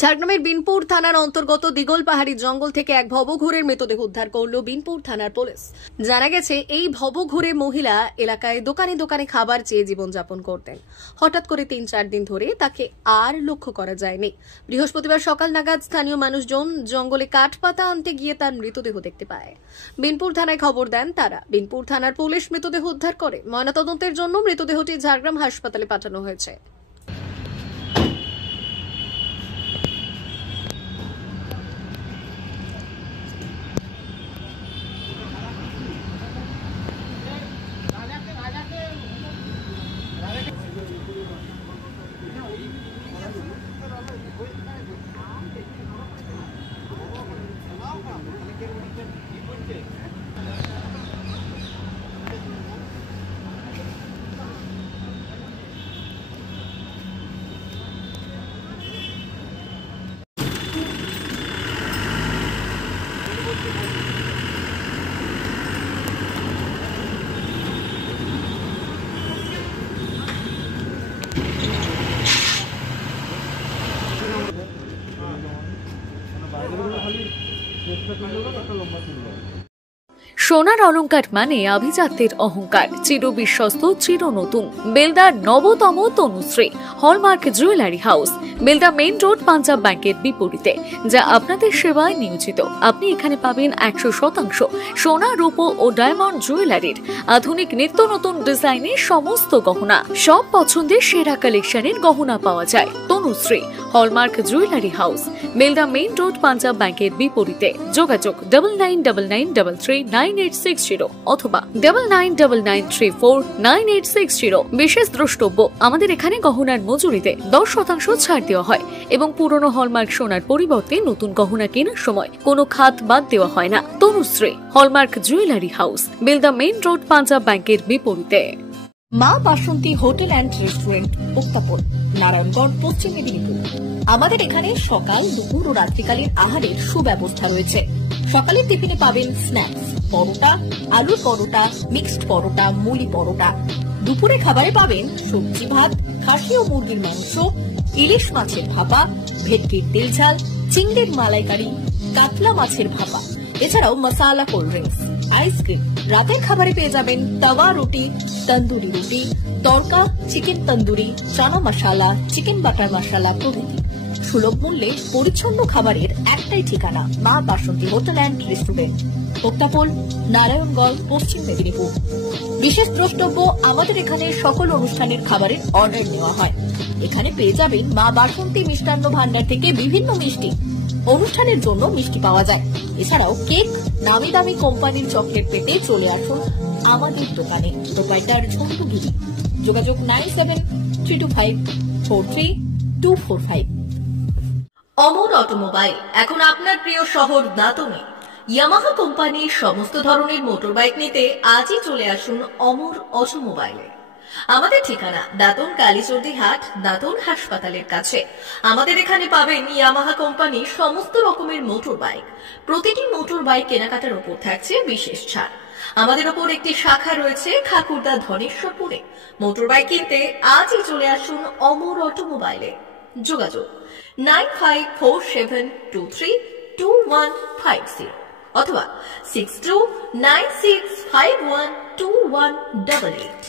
ঝাড়গ্রামের বিনপুর থানার অন্তর্গত দিগল পাহাড়ি জঙ্গল থেকে এক ভবঘুরের মৃতদেহ উদ্ধার করল বিনপুর থানার পুলিশ। জানা গেছে, এই ভবঘুরে মহিলা এলাকায় দোকানে দোকানে খাবার চেয়ে জীবনযাপন করতেন। হঠাৎ করে ৩-৪ দিন ধরে তাকে আর লক্ষ্য করা যায়নি। বৃহস্পতিবার সকাল নাগাদ স্থানীয় মানুষজন জঙ্গলে কাঠ পাতা আনতে গিয়ে তার মৃতদেহ দেখতে পায়। বিনপুর থানায় খবর দেন তারা। বিনপুর থানার পুলিশ মৃতদেহ উদ্ধার করে ময়নাতদন্তের জন্য মৃতদেহটি ঝাড়গ্রাম হাসপাতালে পাঠানো হয়েছে। সোনার অলংকার মানে আভিজাত্যের অহংকার, চির বিশ্বস্ত, চির নতুন। বেলদার নবতম Tanushree hallmark jewellery house, Belda main road, Punjab ব্যাংকের বিপরীতে, যা আপনাদের সেবায় নিয়োজিত। আপনি এখানে পাবেন 100% সোনা, রূপো ও ডায়মন্ড জুয়েলারির আধুনিক নিত্য নতুন ডিজাইনের সমস্ত গহনা। সব পছন্দের সেরা কালেকশনের গহনা পাওয়া যায়। Tanushree hallmark jewellery house, Belda main road, Punjab ব্যাংকের বিপরীতে। যোগাযোগ 9999339860 অথবা 9999349860। বিশেষ দ্রষ্টব্য, আমাদের এখানে গহনার মজুরিতে 10% ছাড় দেওয়া হয় এবং পুরনো হলমার্ক সোনার পরিবর্তে নতুন গহনা কেনার সময় কোনো খাত বাদ দেওয়া হয় না। Tanushree hallmark jewellery house, Belda main road, Punjab ব্যাংকের বিপরীতে। মা বাসন্তী হোটেল অ্যান্ড রেস্টুরেন্ট, উত্তাপন, নারায়ণগড়, পশ্চিম মেদিনীপুর। আমাদের এখানে সকাল, দুপুর ও রাত্রিকালীন আহারের সুব্যবস্থা রয়েছে। সকালের টিফিনে পাবেন স্ন্যাক্স, পরোটা, আলুর পরোটা, মিক্সড পরোটা, মুলি পরোটা। দুপুরে খাবারে পাবেন সবজি ভাত, খাসি ও মুরগির মাংস, ইলিশ মাছের ভাপা, ভেটকির তেল ঝাল, চিংড়ির মালাইকারি, কাতলা মাছের ভাপা, এছাড়াও মশালা কোল্ড ড্রিঙ্কস, আইসক্রিম। রাতের খাবারে পেয়ে যাবেন তাওয়া রুটি, তন্দুরি রুটি, তড়কা, চিকেন তন্দুরি, চানা মশালা, চিকেন বাটার মশালা প্রভৃতি। সুলভ মূল্যে পরিচ্ছন্ন খাবারের একটাই ঠিকানা, মা বাসন্তী হোটেল অ্যান্ড রেস্টুরেন্ট, উত্তাপন, নারায়ণগড়, পশ্চিম মেদিনীপুর। বিশেষ দ্রষ্টব্য, আমাদের এখানে সকল অনুষ্ঠানের খাবারের অর্ডার নেওয়া হয়। এখানে পেয়ে যাবেন মা বাসন্তী মিষ্টান্ন ভান্ডার থেকে বিভিন্ন মিষ্টি। অনুষ্ঠানের জন্য মিষ্টি পাওয়া যায়। এছাড়াও কেক, নামি দামি কোম্পানির চকলেট পেতে চলে আসুন আমাদের দোকানে। প্রোপাইটার ঝন্টুগিরি। যোগাযোগ 9732543245। অমর অটোমোবাইল এখন আপনার প্রিয় শহর দাঁতনে। ইয়ামাহা কোম্পানির সমস্ত ধরনের মোটর বাইক নিতে আজই চলে আসুন অমর অটোমোবাইলে। আমাদের ঠিকানা দাঁতন কালীচর্দি হাট, দাঁতন হাসপাতালের কাছে। আমাদের এখানে পাবেন ইয়ামাহা কোম্পানির সমস্ত রকমের মোটর বাইক। প্রতিটি মোটর বাইক কেনাকাটার উপর থাকছে বিশেষ ছাড়। আমাদের ওপর একটি শাখা রয়েছে খাকুরদা ধনেশ্বরপুরে। মোটর বাইক কিনতে আজই চলে আসুন অমর অটোমোবাইলে। যোগাযোগ 9547232150 অথবা 6296512188।